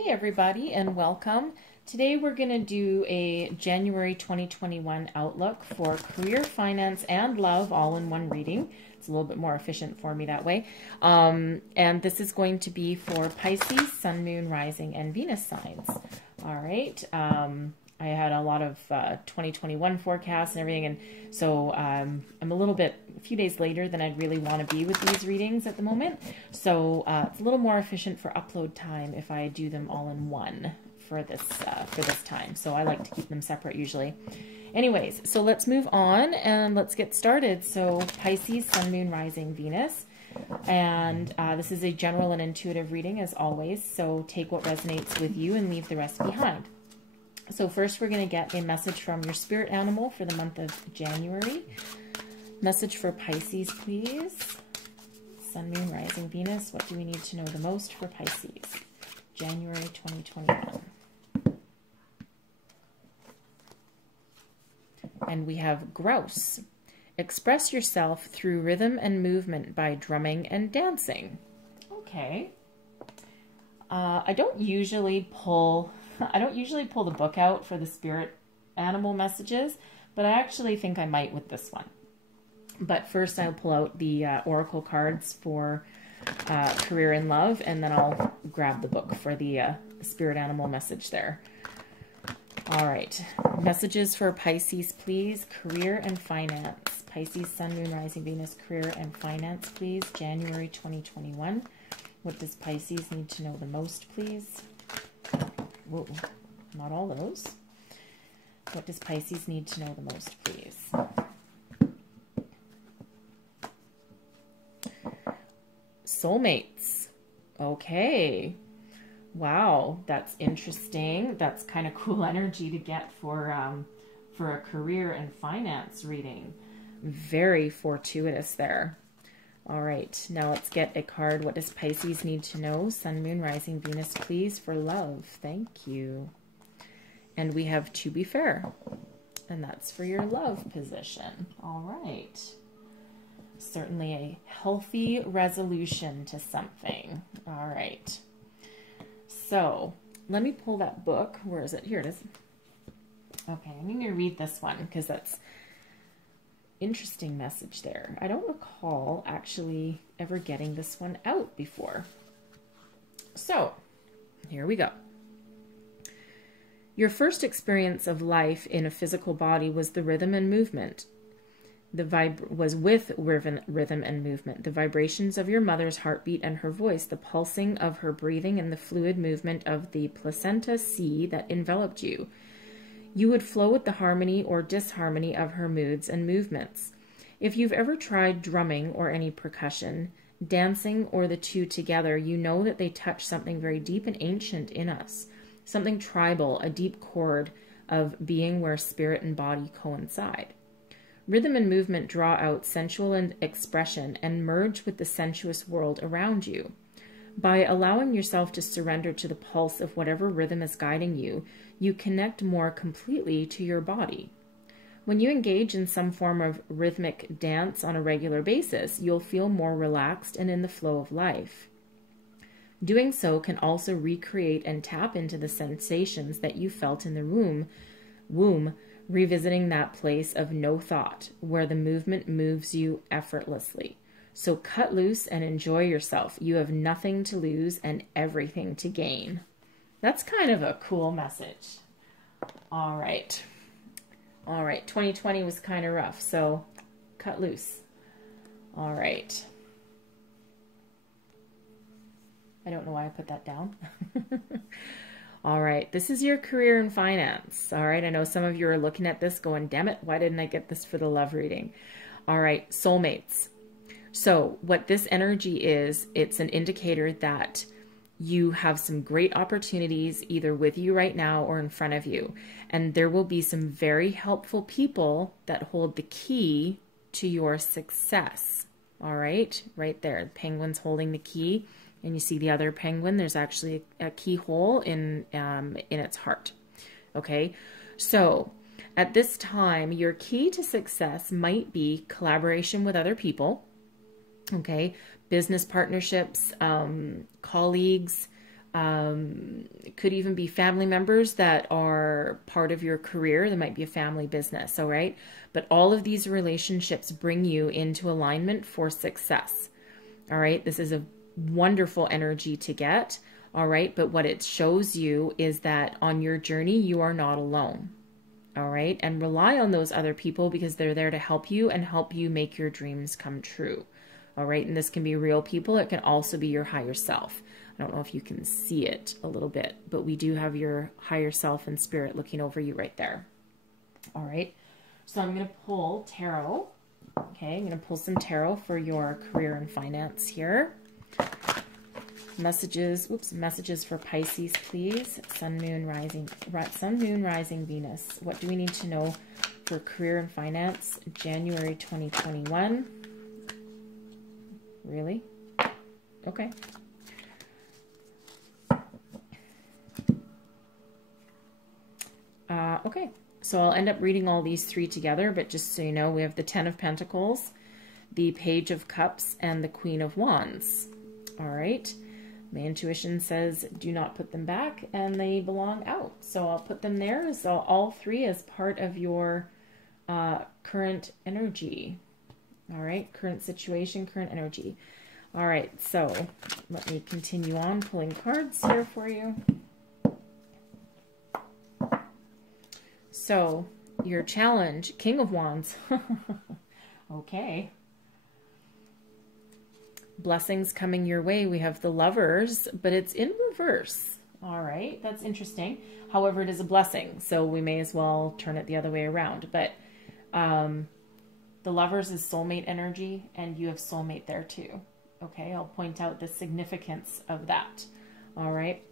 Hey everybody and welcome. Today we're going to do a January 2021 outlook for career, finance, and love all in one reading. It's a little bit more efficient for me that way. And this is going to be for Pisces, Sun, Moon, Rising, and Venus signs. All right. I had a lot of 2021 forecasts and everything, and so I'm a few days later than I'd really want to be with these readings at the moment. So it's a little more efficient for upload time if I do them all in one for this time. So I like to keep them separate usually. Anyways, so let's move on and let's get started. So Pisces, Sun, Moon, Rising, Venus. And this is a general and intuitive reading as always. So take what resonates with you and leave the rest behind. So first we're going to get a message from your spirit animal for the month of January. Message for Pisces, please. Sun, Moon, Rising, Venus. What do we need to know the most for Pisces? January 2021. And we have grouse. Express yourself through rhythm and movement by drumming and dancing. Okay. I don't usually pull the book out for the spirit animal messages, but I actually think I might with this one. But first I'll pull out the oracle cards for career and love, and then I'll grab the book for the spirit animal message there. All right, messages for Pisces, please. Career and finance. Pisces, Sun, Moon, Rising, Venus, career and finance, please. January 2021. What does Pisces need to know the most, please? Whoa, not all those. What does Pisces need to know the most, please? Soulmates. Okay. Wow, that's interesting. That's kind of cool energy to get for a career and finance reading. Very fortuitous there. All right, now let's get a card. What does Pisces need to know? Sun, Moon, Rising, Venus, please, for love. Thank you. And we have to be fair. And that's for your love position. All right. Certainly a healthy resolution to something. All right. So let me pull that book. Where is it? Here it is. Okay, I'm going to read this one because that's interesting message there. I don't recall actually ever getting this one out before. So here we go. Your first experience of life in a physical body was the rhythm and movement. With rhythm and movement. The vibrations of your mother's heartbeat and her voice, the pulsing of her breathing, and the fluid movement of the placenta sea that enveloped you. You would flow with the harmony or disharmony of her moods and movements. If you've ever tried drumming or any percussion, dancing, or the two together, you know that they touch something very deep and ancient in us, something tribal, a deep chord of being where spirit and body coincide. Rhythm and movement draw out sensual expression and merge with the sensuous world around you. By allowing yourself to surrender to the pulse of whatever rhythm is guiding you, you connect more completely to your body. When you engage in some form of rhythmic dance on a regular basis, you'll feel more relaxed and in the flow of life. Doing so can also recreate and tap into the sensations that you felt in the womb, revisiting that place of no thought, where the movement moves you effortlessly. So cut loose and enjoy yourself. You have nothing to lose and everything to gain. That's kind of a cool message. All right. All right. 2020 was kind of rough, so cut loose. All right. I don't know why I put that down. All right. This is your career and finance. All right. I know some of you are looking at this going, damn it, why didn't I get this for the love reading? All right. Soulmates. So what this energy is, it's an indicator that you have some great opportunities either with you right now or in front of you. And there will be some very helpful people that hold the key to your success. All right, right there. The penguin's holding the key. And you see the other penguin, there's actually a keyhole in its heart. Okay, so at this time, your key to success might be collaboration with other people. Okay, business partnerships, colleagues, It could even be family members that are part of your career. There might be a family business, all right? But all of these relationships bring you into alignment for success, all right? This is a wonderful energy to get, all right? But what it shows you is that on your journey, you are not alone, all right? And rely on those other people because they're there to help you and help you make your dreams come true, all right? And this can be real people. It can also be your higher self. I don't know if you can see it a little bit, but we do have your higher self and spirit looking over you right there. All right. So I'm going to pull tarot. Okay. I'm going to pull some tarot for your career and finance here. Messages. Whoops. Messages for Pisces, please. Sun, moon, rising, Venus. What do we need to know for career and finance? January 2021. Really? Okay. Okay, so I'll end up reading all these three together, but just so you know, we have the Ten of Pentacles, the Page of Cups, and the Queen of Wands. All right, my intuition says do not put them back, and they belong out. So I'll put them there, so all three as part of your current energy. All right, current situation, current energy. All right, so let me continue on pulling cards here for you. So, your challenge, King of Wands. Okay. Blessings coming your way. We have the Lovers, but it's in reverse. All right, that's interesting. However, it is a blessing, so we may as well turn it the other way around. But the Lovers is soulmate energy, and you have soulmate there too. Okay, I'll point out the significance of that. All right.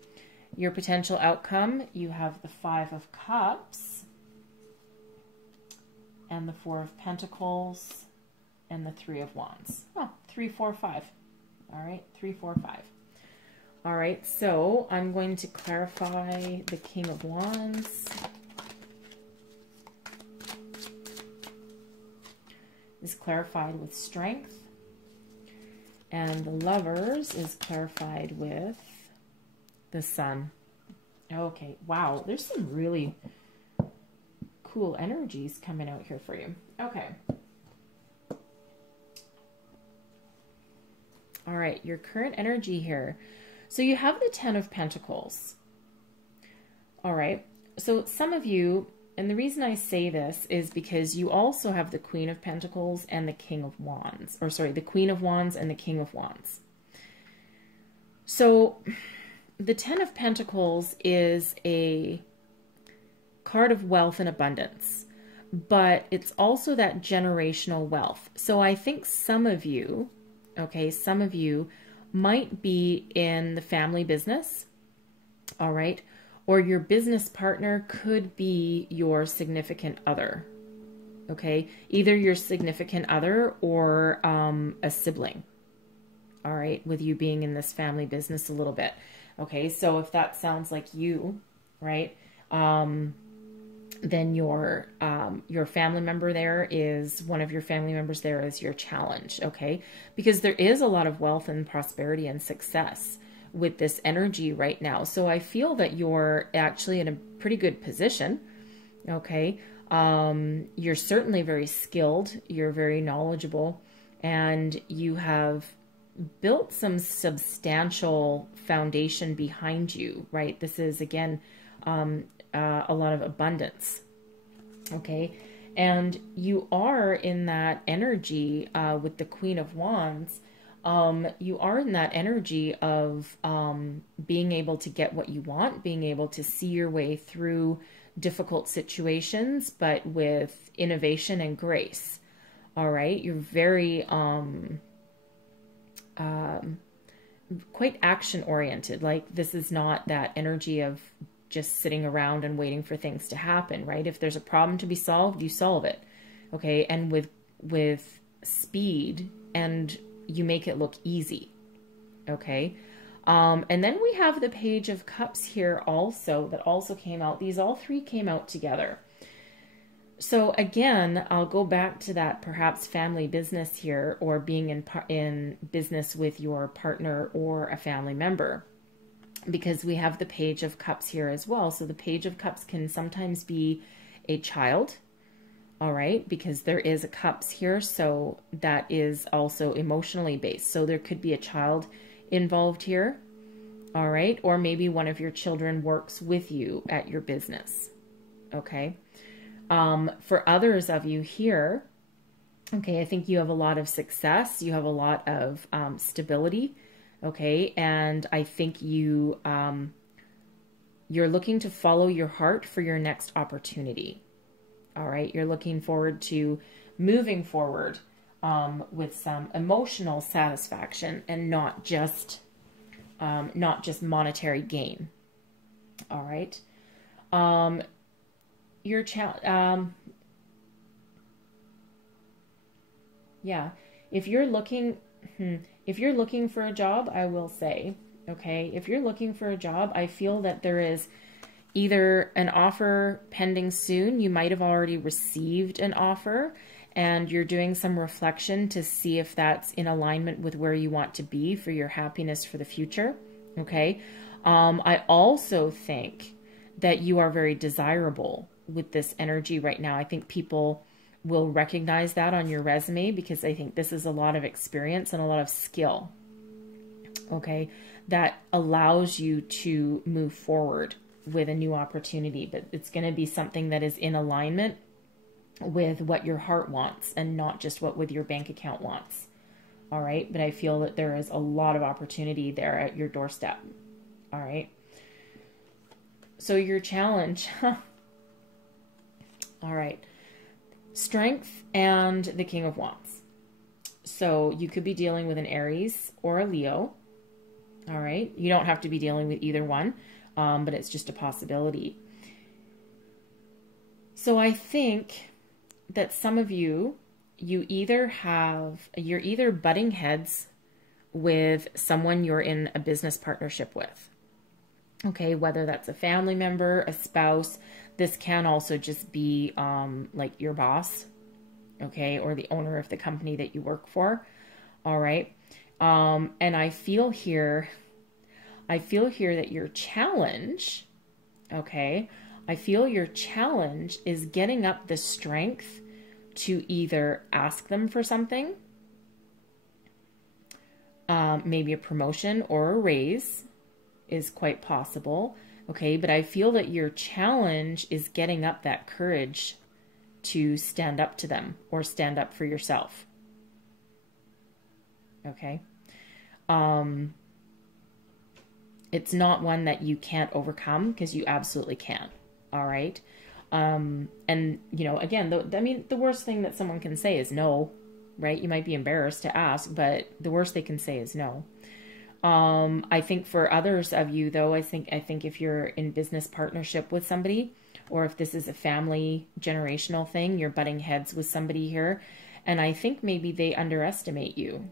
Your potential outcome, you have the Five of Cups, and the Four of Pentacles, and the Three of Wands. Oh, 3, 4, 5. All right, 3, 4, 5. All right, so I'm going to clarify the King of Wands. Is clarified with strength. And the Lovers is clarified with the Sun. Okay, wow, there's some really cool energies coming out here for you. Okay. All right, your current energy here. So you have the Ten of Pentacles. All right. So some of you, and the reason I say this is because you also have the Queen of Pentacles and the King of Wands, or sorry, the Queen of Wands and the King of Wands. So the Ten of Pentacles is a card of wealth and abundance, but it's also that generational wealth. So I think some of you, okay, some of you might be in the family business, all right, or your business partner could be your significant other, okay, either your significant other or a sibling, all right, with you being in this family business a little bit. Okay, so if that sounds like you, right, then your family member there is, one of your family members there is your challenge, okay? Because there is a lot of wealth and prosperity and success with this energy right now. So I feel that you're actually in a pretty good position, okay? You're certainly very skilled, you're very knowledgeable, and you have built some substantial foundation behind you, right? This is, again, a lot of abundance, okay? And you are in that energy with the Queen of Wands. You are in that energy of being able to get what you want, being able to see your way through difficult situations, but with innovation and grace, all right? You're very quite action-oriented. Like, this is not that energy of just sitting around and waiting for things to happen, right? If there's a problem to be solved, you solve it, okay? And with speed, and you make it look easy, okay? And then we have the Page of Cups here also, that also came out. These all three came out together. So again, I'll go back to that perhaps family business here, or being in business with your partner or a family member. because we have the Page of Cups here as well. So the Page of Cups can sometimes be a child, all right, because there is a Cups here, so that is also emotionally based. So there could be a child involved here, all right, or maybe one of your children works with you at your business, okay. For others of you here, okay, I think you have a lot of success, you have a lot of stability, okay, and I think you you're looking to follow your heart for your next opportunity. All right, you're looking forward to moving forward with some emotional satisfaction and not just monetary gain. All right, your yeah, if you're looking for a job, I will say, okay, if you're looking for a job, I feel that there is either an offer pending soon. You might have already received an offer and you're doing some reflection to see if that's in alignment with where you want to be for your happiness for the future. Okay. I also think that you are very desirable with this energy right now. I think people will recognize that on your resume because I think this is a lot of experience and a lot of skill. Okay. That allows you to move forward with a new opportunity, but it's going to be something that is in alignment with what your heart wants and not just what with your bank account wants. All right. But I feel that there is a lot of opportunity there at your doorstep. All right. So your challenge. All right. Strength and the King of Wands. So you could be dealing with an Aries or a Leo. All right. You don't have to be dealing with either one. But it's just a possibility. So I think that some of you, you're either butting heads with someone you're in a business partnership with. Okay, whether that's a family member, a spouse, this can also just be like your boss, okay, or the owner of the company that you work for. All right. And I feel here that your challenge, okay, I feel your challenge is getting up the strength to either ask them for something, maybe a promotion or a raise is quite possible, okay, but I feel that your challenge is getting up that courage to stand up to them or stand up for yourself, okay. It's not one that you can't overcome because you absolutely can. All right. And you know, again, the worst thing that someone can say is no, right? You might be embarrassed to ask, but the worst they can say is no. I think for others of you though, I think if you're in business partnership with somebody, or if this is a family generational thing, you're butting heads with somebody here. And I think maybe they underestimate you.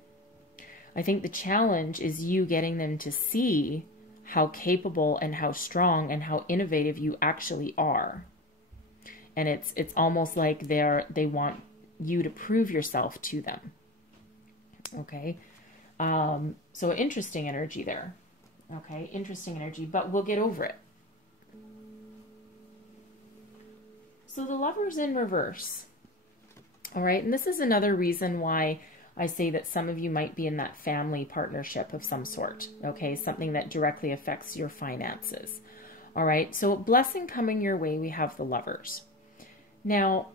I think the challenge is you getting them to see how capable and how strong and how innovative you actually are. And it's almost like they want you to prove yourself to them. Okay. So interesting energy there. Okay. Interesting energy, but we'll get over it. So the Lover's in reverse. All right. And this is another reason why I say that some of you might be in that family partnership of some sort, okay? Something that directly affects your finances, all right? So blessing coming your way, we have the Lovers. Now,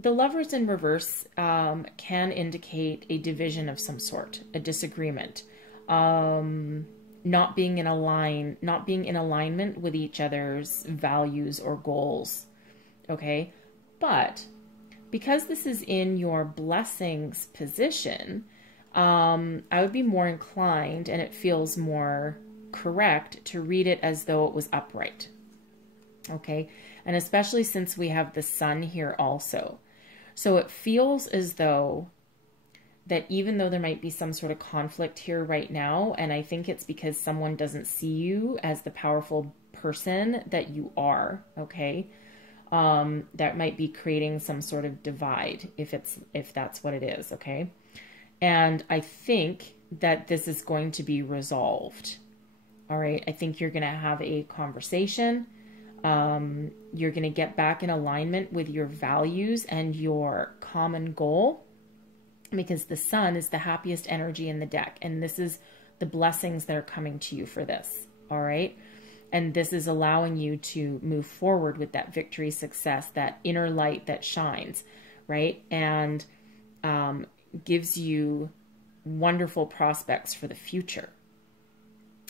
the Lovers in reverse can indicate a division of some sort, a disagreement, not being in alignment with each other's values or goals, okay? But because this is in your blessings position, I would be more inclined, and it feels more correct, to read it as though it was upright. Okay. And especially since we have the Sun here also. So it feels as though that even though there might be some sort of conflict here right now, and I think it's because someone doesn't see you as the powerful person that you are, okay? That might be creating some sort of divide if that's what it is, okay? And I think that this is going to be resolved. All right. I think you're going to have a conversation. You're going to get back in alignment with your values and your common goal, because the sun is the happiest energy in the deck. And this is the blessings that are coming to you for this. All right. And this is allowing you to move forward with that victory, success, that inner light that shines, right? And gives you wonderful prospects for the future.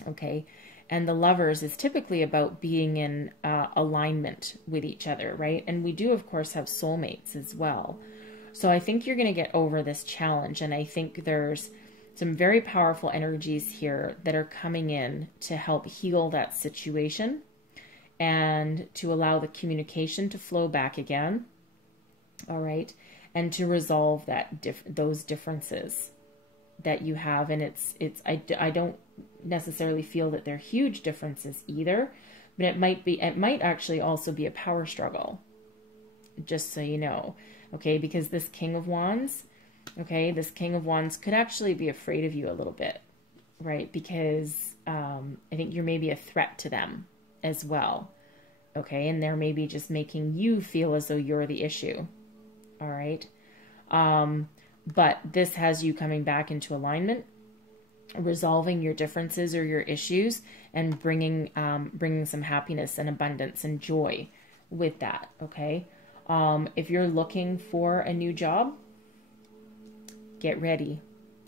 Okay. And the Lovers is typically about being in alignment with each other, right? And we do, of course, have soulmates as well. So I think you're going to get over this challenge. And I think there's some very powerful energies here that are coming in to help heal that situation and to allow the communication to flow back again. All right. And to resolve those differences that you have. And I don't necessarily feel that they're huge differences either, but it might actually also be a power struggle, just so you know. Okay. Because this King of Wands, okay, this King of Wands could actually be afraid of you a little bit, right? Because I think you're maybe a threat to them as well, okay? And they're maybe just making you feel as though you're the issue, all right? But this has you coming back into alignment, resolving your differences or your issues, and bringing some happiness and abundance and joy with that, okay? If you're looking for a new job, get ready,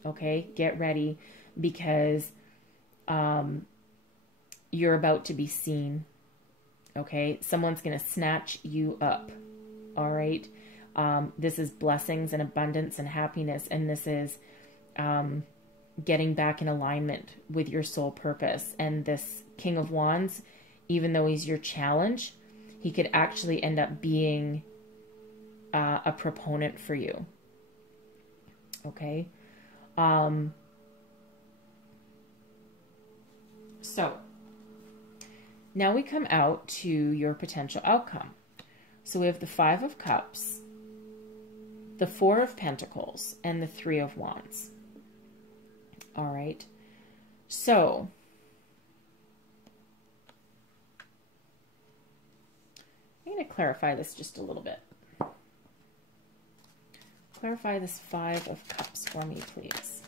okay? Get ready, because you're about to be seen, okay? Someone's going to snatch you up, all right? This is blessings and abundance and happiness, and this is getting back in alignment with your soul purpose. And this King of Wands, even though he's your challenge, he could actually end up being a proponent for you. Okay. So now we come out to your potential outcome. So we have the Five of Cups, the Four of Pentacles, and the Three of Wands. All right. So I'm going to clarify this just a little bit. Clarify this Five of Cups for me, please.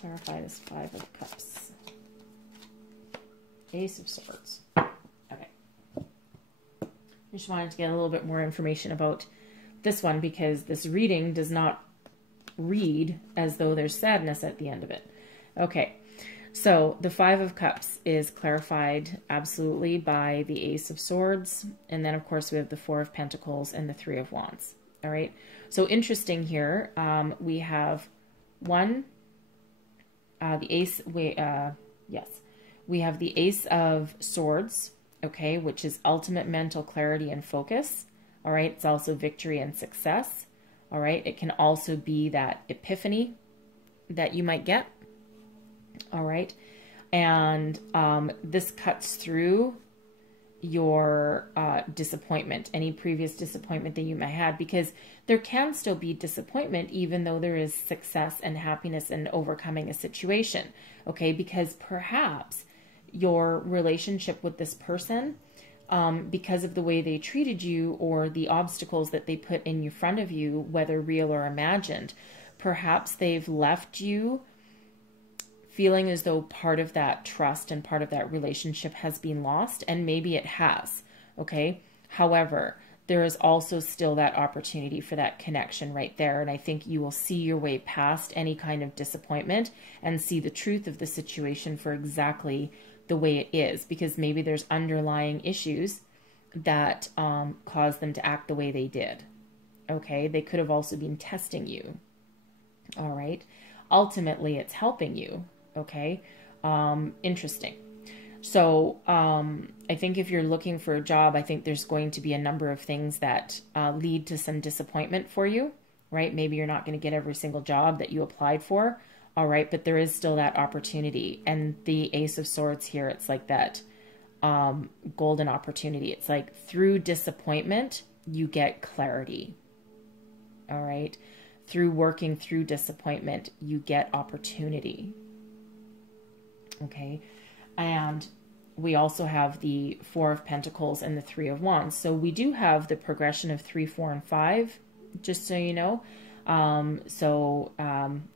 Clarify this Five of Cups. Ace of Swords. Okay. I just wanted to get a little bit more information about this one, because this reading does not read as though there's sadness at the end of it. Okay. So the Five of Cups is clarified absolutely by the Ace of Swords. And then, of course, we have the Four of Pentacles and the Three of Wands. All right. So interesting here. We have the Ace. Yes, we have the Ace of Swords. Okay, which is ultimate mental clarity and focus. All right. It's also victory and success. All right. It can also be that epiphany that you might get. All right. And this cuts through your disappointment, any previous disappointment that you may have, because there can still be disappointment even though there is success and happiness and overcoming a situation. Okay. Because perhaps your relationship with this person, because of the way they treated you or the obstacles that they put in front of you, whether real or imagined, perhaps they've left you feeling as though part of that trust and part of that relationship has been lost, and maybe it has, okay? However, there is also still that opportunity for that connection right there, and I think you will see your way past any kind of disappointment and see the truth of the situation for exactly the way it is, because maybe there's underlying issues that caused them to act the way they did, okay? They could have also been testing you, all right? Ultimately, it's helping you. Okay. Interesting. So, I think if you're looking for a job, I think there's going to be a number of things that lead to some disappointment for you, right? Maybe you're not going to get every single job that you applied for. All right. But there is still that opportunity. And the Ace of Swords here, it's like that golden opportunity. It's like through disappointment, you get clarity. All right. through working through disappointment, you get opportunity. Okay. And we also have the Four of Pentacles and the Three of Wands. So we do have the progression of 3, 4, and 5, just so you know.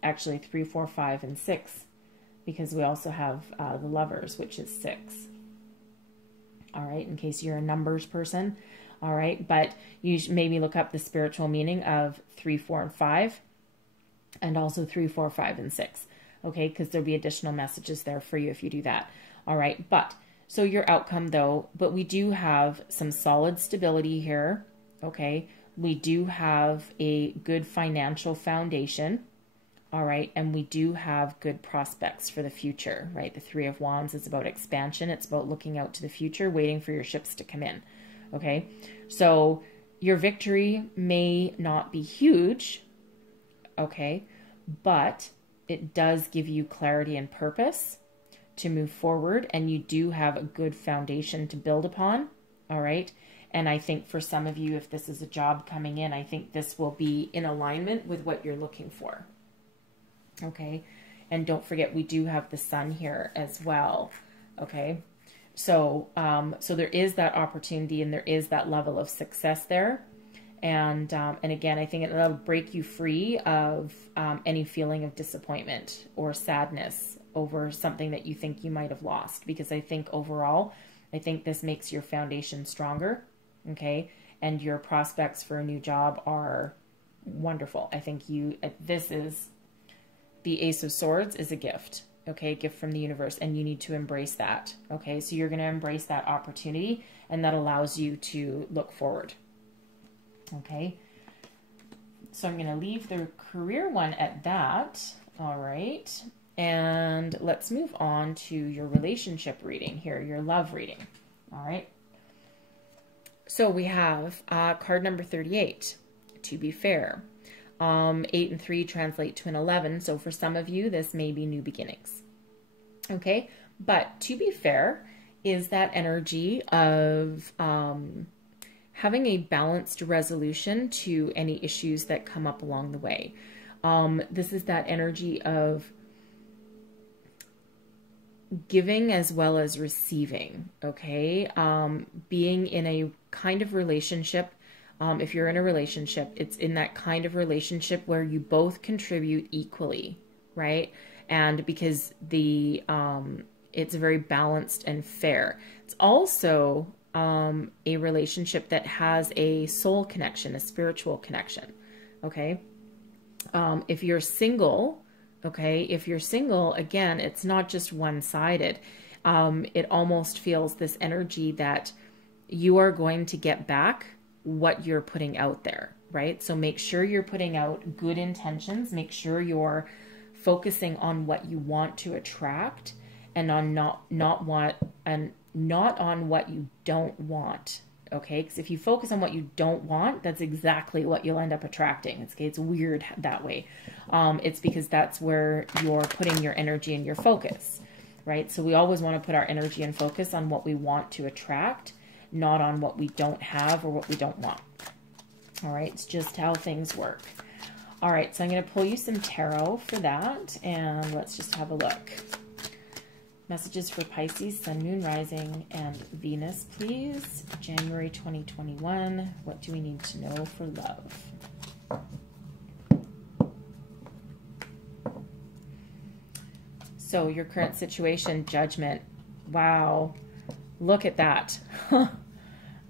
Actually 3, 4, 5, and 6, because we also have the Lovers, which is 6. All right, in case you're a numbers person. All right, but you should maybe look up the spiritual meaning of 3, 4, and 5, and also 3, 4, 5, and 6. Okay, because there'll be additional messages there for you if you do that. All right, but so your outcome though, but we do have some solid stability here. Okay, we do have a good financial foundation. All right, and we do have good prospects for the future, right? The Three of Wands is about expansion. It's about looking out to the future, waiting for your ships to come in. Okay, so your victory may not be huge, okay, but it does give you clarity and purpose to move forward, and you do have a good foundation to build upon. All right, and I think for some of you, if this is a job coming in, I think this will be in alignment with what you're looking for. Okay, and don't forget, we do have the Sun here as well. Okay, so so there is that opportunity, and there is that level of success there. And again, I think it'll break you free of any feeling of disappointment or sadness over something that you think you might have lost. Because I think overall, I think this makes your foundation stronger, okay? And your prospects for a new job are wonderful. I think this is, the Ace of Swords is a gift, okay? A gift from the universe, and you need to embrace that, okay? So you're going to embrace that opportunity, and that allows you to look forward. Okay, so I'm going to leave the career one at that. All right, and let's move on to your relationship reading here, your love reading. All right, so we have card number 38, to be fair. 8 and 3 translate to an 11, so for some of you, this may be new beginnings. Okay, but to be fair is that energy of having a balanced resolution to any issues that come up along the way. This is that energy of giving as well as receiving, okay? Being in a kind of relationship, if you're in a relationship, it's in that kind of relationship where you both contribute equally, right? And because it's very balanced and fair. It's also a relationship that has a soul connection, a spiritual connection. Okay. If you're single, okay, again, it's not just one-sided. It almost feels this energy that you are going to get back what you're putting out there, right? So make sure you're putting out good intentions. Make sure you're focusing on what you want to attract, and on not on what you don't want, okay? Because if you focus on what you don't want, that's exactly what you'll end up attracting. It's weird that way. It's because that's where you're putting your energy and your focus, right? So we always want to put our energy and focus on what we want to attract, not on what we don't have or what we don't want. All right, it's just how things work. All right, so I'm going to pull you some tarot for that, and let's just have a look. Messages for Pisces, Sun, Moon, Rising, and Venus, please. January 2021. What do we need to know for love? So your current situation, Judgment. Wow. Look at that.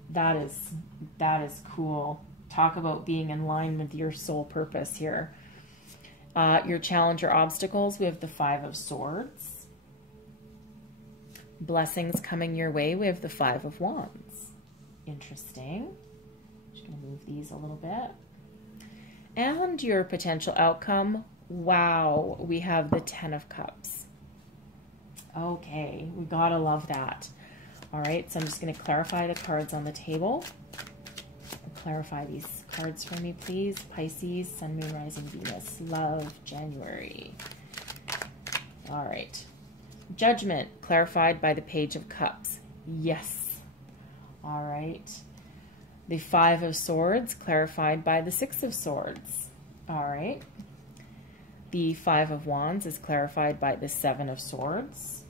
That is cool. Talk about being in line with your soul purpose here. Your challenge or obstacles, we have the Five of Swords. Blessings coming your way, we have the Five of Wands. Interesting. Just going to move these a little bit. And your potential outcome, wow, we have the Ten of Cups. Okay, we gotta love that. All right, so I'm just going to clarify the cards on the table. Clarify these cards for me, please. Pisces, Sun, Moon, Rising, Venus, love, January. All right. Judgment, clarified by the Page of Cups. Yes. All right. The Five of Swords, clarified by the Six of Swords. All right. The Five of Wands is clarified by the Seven of Swords.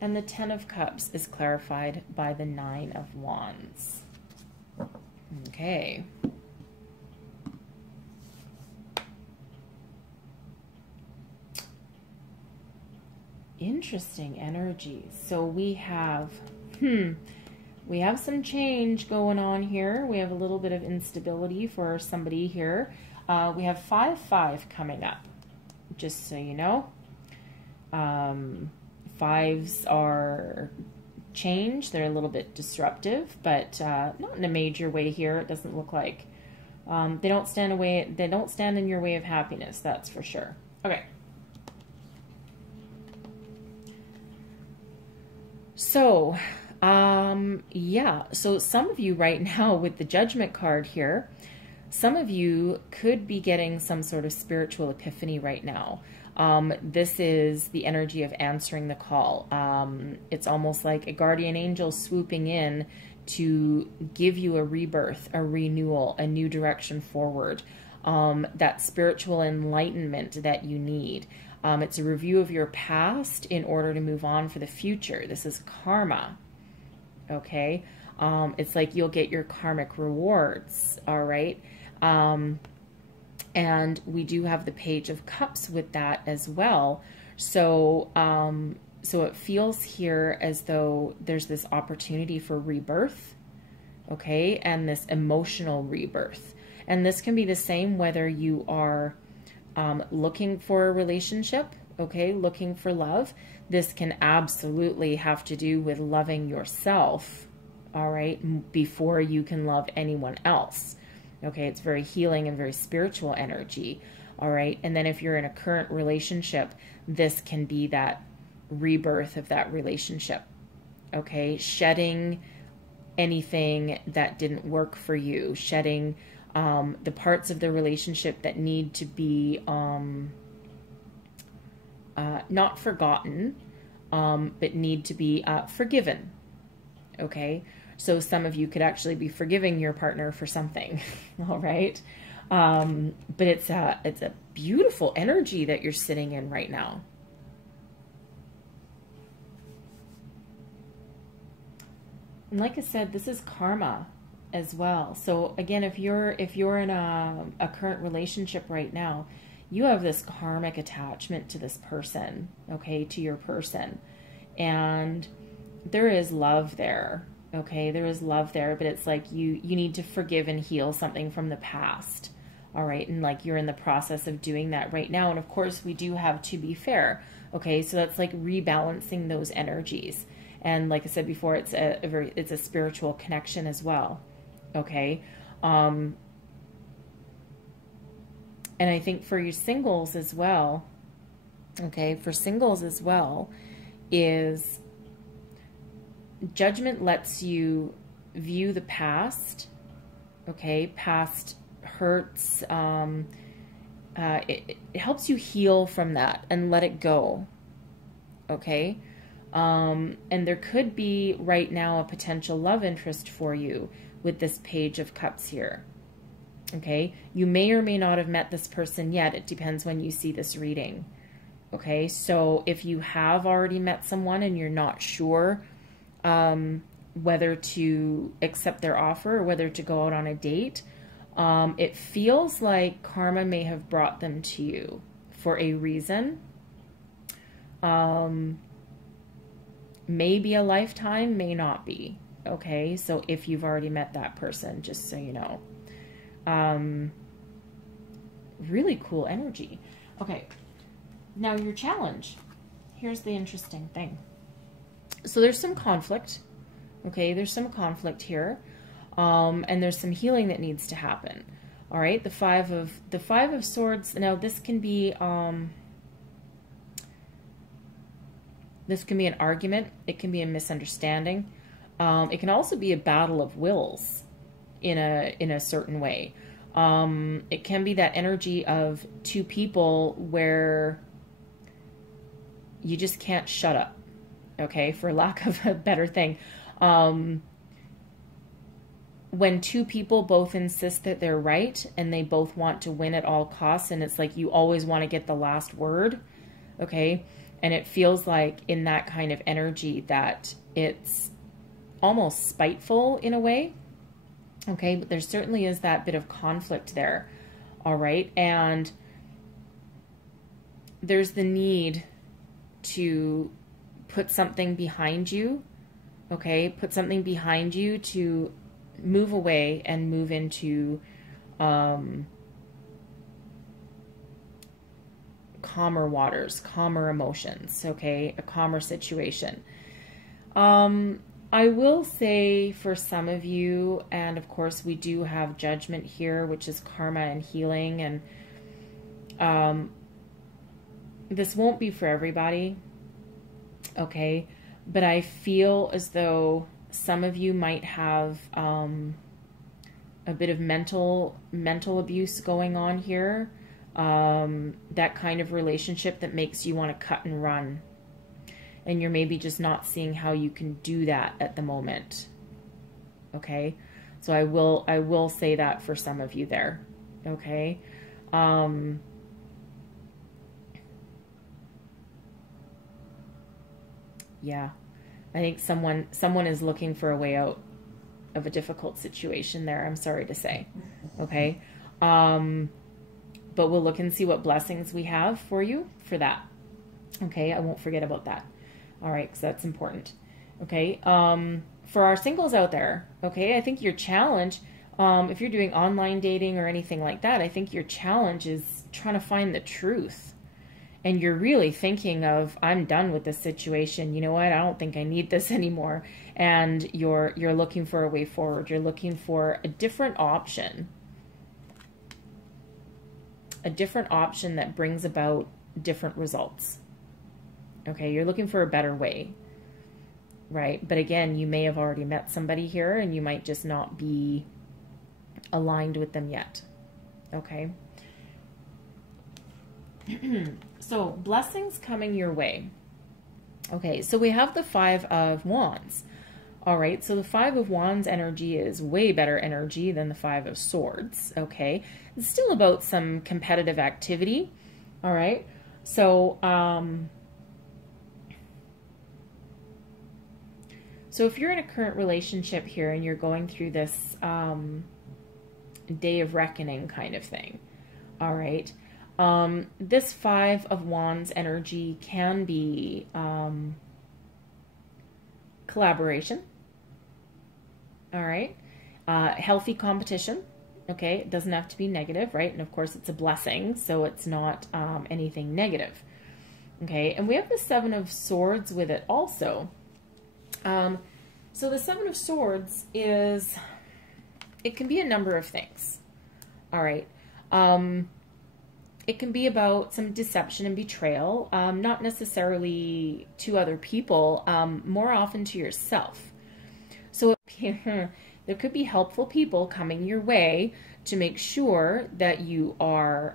And the Ten of Cups is clarified by the Nine of Wands. Okay. Interesting energies. So we have, we have some change going on here. We have a little bit of instability for somebody here. We have 5-5 coming up, just so you know. Fives are change. They're a little bit disruptive, but not in a major way here. It doesn't look like they don't stand in your way of happiness. That's for sure. Okay. So, yeah. So some of you right now with the Judgment card here, some of you could be getting some sort of spiritual epiphany right now. This is the energy of answering the call. It's almost like a guardian angel swooping in to give you a rebirth, a renewal, a new direction forward, that spiritual enlightenment that you need. It's a review of your past in order to move on for the future. This is karma. Okay. It's like you'll get your karmic rewards. All right. And we do have the Page of Cups with that as well. So, so it feels here as though there's this opportunity for rebirth, okay, and this emotional rebirth. And this can be the same whether you are looking for a relationship, okay, looking for love. This can absolutely have to do with loving yourself, all right, before you can love anyone else. Okay, it's very healing and very spiritual energy, all right? And then if you're in a current relationship, this can be that rebirth of that relationship, okay? Shedding anything that didn't work for you, shedding the parts of the relationship that need to be not forgotten, but need to be forgiven, okay? So some of you could actually be forgiving your partner for something, all right? But it's a beautiful energy that you're sitting in right now. And like I said, this is karma as well. So again, if you're in a current relationship right now, you have this karmic attachment to this person, okay, to your person. And there is love there. Okay, there is love there, but it's like you need to forgive and heal something from the past. All right, and like you're in the process of doing that right now. And of course, we do have to be fair. Okay, so that's like rebalancing those energies. And like I said before, it's a spiritual connection as well. Okay, and I think for you singles as well. Okay, for singles as well, is Judgment lets you view the past, okay, past hurts. It helps you heal from that and let it go, okay? And there could be right now a potential love interest for you with this Page of Cups here, okay? You may or may not have met this person yet. It depends when you see this reading, okay? So if you have already met someone and you're not sure whether to accept their offer or whether to go out on a date, it feels like karma may have brought them to you for a reason. Maybe a lifetime, may not be. Okay, so if you've already met that person, just so you know. Really cool energy. Okay, now your challenge. Here's the interesting thing. So there's some conflict, okay? There's some conflict here, and there's some healing that needs to happen. All right, the Five of Swords. Now this can be an argument. It can be a misunderstanding. It can also be a battle of wills, in a certain way. It can be that energy of two people where you just can't shut up. Okay, for lack of a better thing. when two people both insist that they're right and they both want to win at all costs, and it's like you always want to get the last word, okay? And it feels like in that kind of energy that it's almost spiteful in a way, okay? But there certainly is that bit of conflict there, all right? And there's the need to put something behind you, okay? Put something behind you to move away and move into calmer waters, calmer emotions, okay? A calmer situation. I will say for some of you, and of course we do have judgment here, which is karma and healing, and this won't be for everybody, okay? But I feel as though some of you might have a bit of mental abuse going on here. That kind of relationship that makes you want to cut and run. And you're maybe just not seeing how you can do that at the moment. Okay? So I will say that for some of you there. Okay? Yeah. I think someone is looking for a way out of a difficult situation there, I'm sorry to say. Okay? But we'll look and see what blessings we have for you for that. Okay? I won't forget about that. All right, because that's important. Okay? For our singles out there, okay, I think your challenge, if you're doing online dating or anything like that, I think your challenge is trying to find the truth. And you're really thinking of, I'm done with this situation. You know what? I don't think I need this anymore. And you're looking for a way forward. You're looking for a different option. A different option that brings about different results. Okay, you're looking for a better way. Right? But again, you may have already met somebody here and you might just not be aligned with them yet. Okay? So, blessings coming your way. Okay, so we have the Five of Wands. All right, so the Five of Wands energy is way better energy than the Five of Swords. Okay, it's still about some competitive activity. All right, so so if you're in a current relationship here and you're going through this day of reckoning kind of thing, all right. This Five of Wands energy can be collaboration, all right, healthy competition, okay, it doesn't have to be negative, right, and of course it's a blessing, so it's not anything negative, okay, and we have the Seven of Swords with it also. So the Seven of Swords is, it can be a number of things, all right, it can be about some deception and betrayal, not necessarily to other people, more often to yourself. So there could be helpful people coming your way to make sure that you are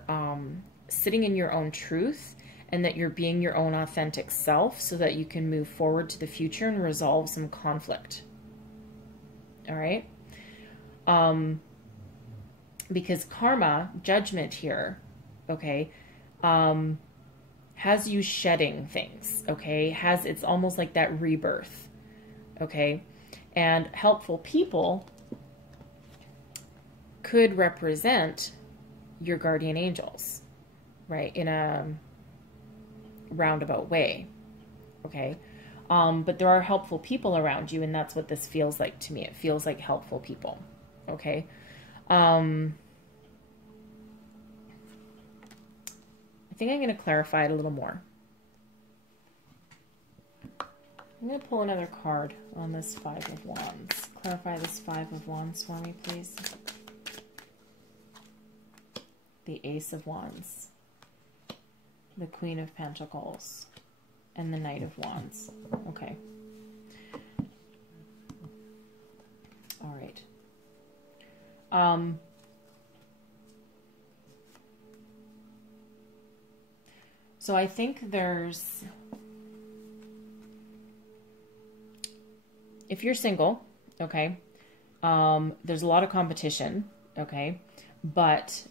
sitting in your own truth and that you're being your own authentic self so that you can move forward to the future and resolve some conflict. All right? Because karma, judgment here, okay, has you shedding things, okay, it's almost like that rebirth, okay, and helpful people could represent your guardian angels, right, in a roundabout way, okay, but there are helpful people around you, and that's what this feels like to me. It feels like helpful people, okay. I think I'm going to clarify it a little more. I'm going to pull another card on this Five of Wands. Clarify this Five of Wands for me, please. The Ace of Wands, the Queen of Pentacles, and the Knight of Wands. Okay. All right. So I think there's, if you're single, okay, There's a lot of competition, okay? But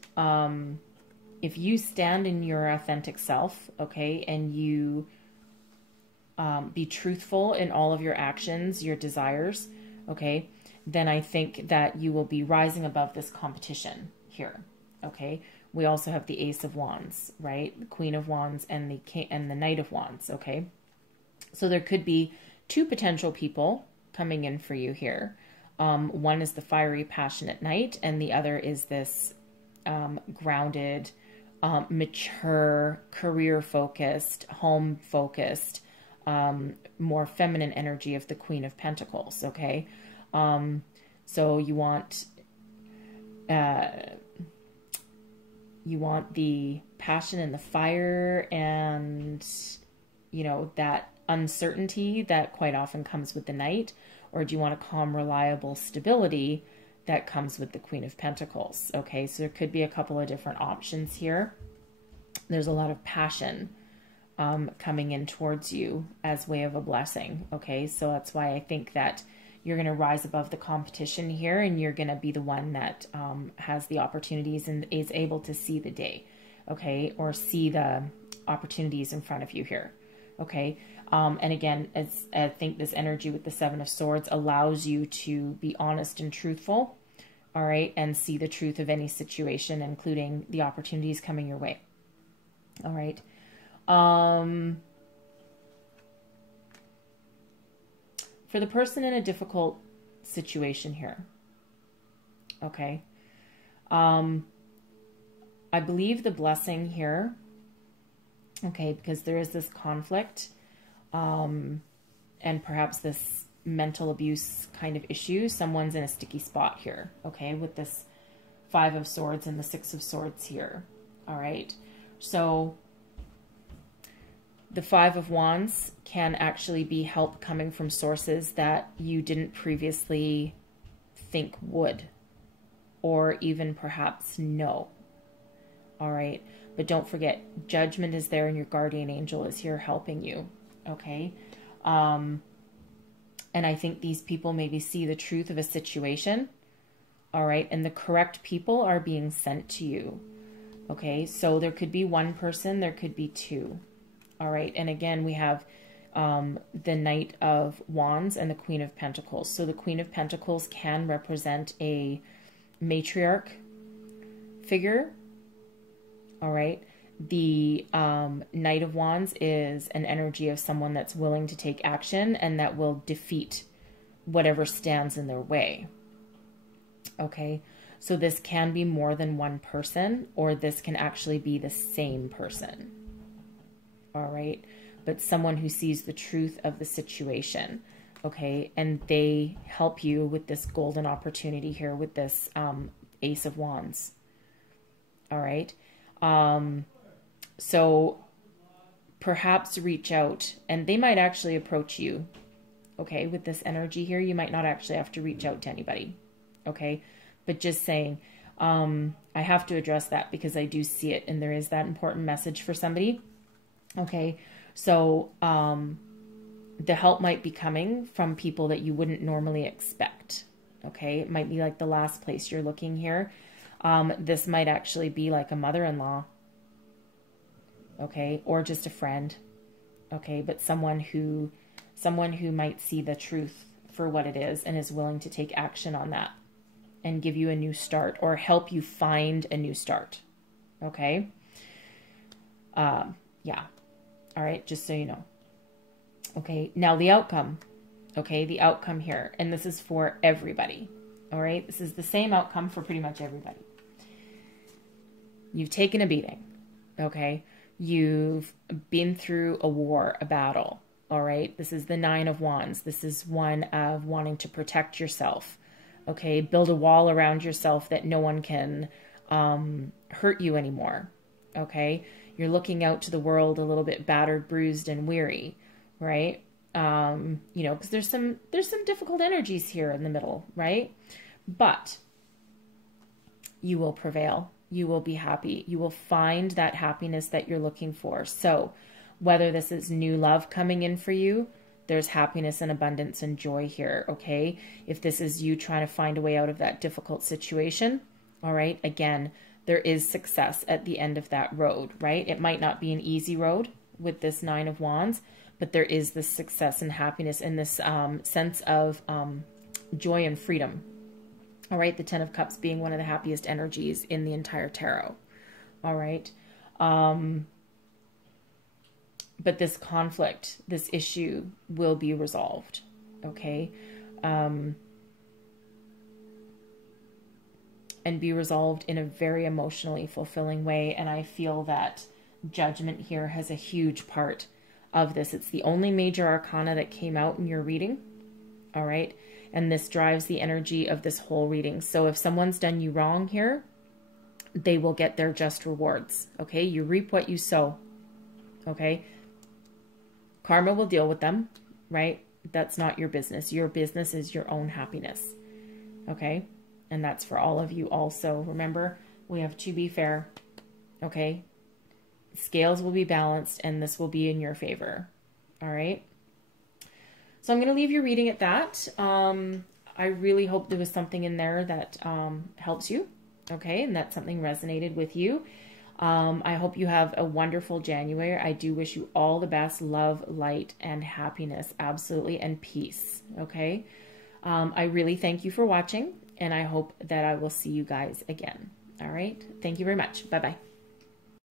if you stand in your authentic self, okay, and you be truthful in all of your actions, your desires, okay, then I think that you will be rising above this competition here, okay? We also have the Ace of Wands, right? The Queen of Wands and the King and the Knight of Wands, okay? So there could be two potential people coming in for you here. One is the fiery, passionate knight, and the other is this grounded, mature, career-focused, home-focused, more feminine energy of the Queen of Pentacles, okay? So you want the passion and the fire and, you know, that uncertainty that quite often comes with the Knight, or do you want a calm, reliable stability that comes with the Queen of Pentacles? Okay, so there could be a couple of different options here. There's a lot of passion coming in towards you as way of a blessing. Okay, so that's why I think that you're going to rise above the competition here, and you're going to be the one that has the opportunities and is able to see the day, okay, or see the opportunities in front of you here, okay. And again, I think this energy with the Seven of Swords allows you to be honest and truthful, all right, and see the truth of any situation, including the opportunities coming your way, all right. For the person in a difficult situation here, okay, I believe the blessing here, okay, because there is this conflict, and perhaps this mental abuse kind of issue. Someone's in a sticky spot here, okay, with this Five of Swords and the Six of Swords here, all right. So the Five of Wands can actually be help coming from sources that you didn't previously think would, or even perhaps know, all right. But don't forget, judgment is there and your guardian angel is here helping you, okay. And I think these people maybe see the truth of a situation, all right, and the correct people are being sent to you, okay. So there could be one person, there could be two, all right. And again, we have the Knight of Wands and the Queen of Pentacles. So the Queen of Pentacles can represent a matriarch figure, all right. The Knight of Wands is an energy of someone that's willing to take action and that will defeat whatever stands in their way, okay. So this can be more than one person, or this can actually be the same person, all right, but someone who sees the truth of the situation, okay, and they help you with this golden opportunity here with this Ace of Wands, all right. So perhaps reach out, and they might actually approach you, okay, with this energy here. You might not actually have to reach out to anybody, okay, but just saying, I have to address that because I do see it, and there is that important message for somebody, okay. So the help might be coming from people that you wouldn't normally expect, okay. It might be like the last place you're looking here. This might actually be like a mother-in-law, okay, or just a friend, okay, but someone who might see the truth for what it is and is willing to take action on that and give you a new start or help you find a new start, okay. Yeah, all right, just so you know, okay. Now the outcome, okay, the outcome here, and this is for everybody, all right, this is the same outcome for pretty much everybody. You've taken a beating, okay. You've been through a war, a battle, all right. This is the Nine of Wands. This is one of wanting to protect yourself, okay. Build a wall around yourself that no one can hurt you anymore, okay. You're looking out to the world a little bit battered, bruised, and weary, right? You know, because there's some difficult energies here in the middle, right? But you will prevail. You will be happy. You will find that happiness that you're looking for. So whether this is new love coming in for you, there's happiness and abundance and joy here, okay? If this is you trying to find a way out of that difficult situation, all right, again, there is success at the end of that road, right? It might not be an easy road with this Nine of Wands, but there is this success and happiness and this sense of joy and freedom, all right? The Ten of Cups being one of the happiest energies in the entire tarot, all right? But this conflict, this issue will be resolved, okay? And be resolved in a very emotionally fulfilling way. And I feel that Judgment here has a huge part of this. It's the only major arcana that came out in your reading, all right? And this drives the energy of this whole reading. So if someone's done you wrong here, they will get their just rewards, okay? You reap what you sow, okay? Karma will deal with them, right? That's not your business. Your business is your own happiness, okay? And that's for all of you also. Remember, we have to be fair, okay? Scales will be balanced, and this will be in your favor, all right? So I'm going to leave your reading at that. I really hope there was something in there that helps you, okay? And that something resonated with you. I hope you have a wonderful January. I do wish you all the best, love, light, and happiness, absolutely, and peace, okay? I really thank you for watching, and I hope that I will see you guys again, all right? Thank you very much. Bye-bye.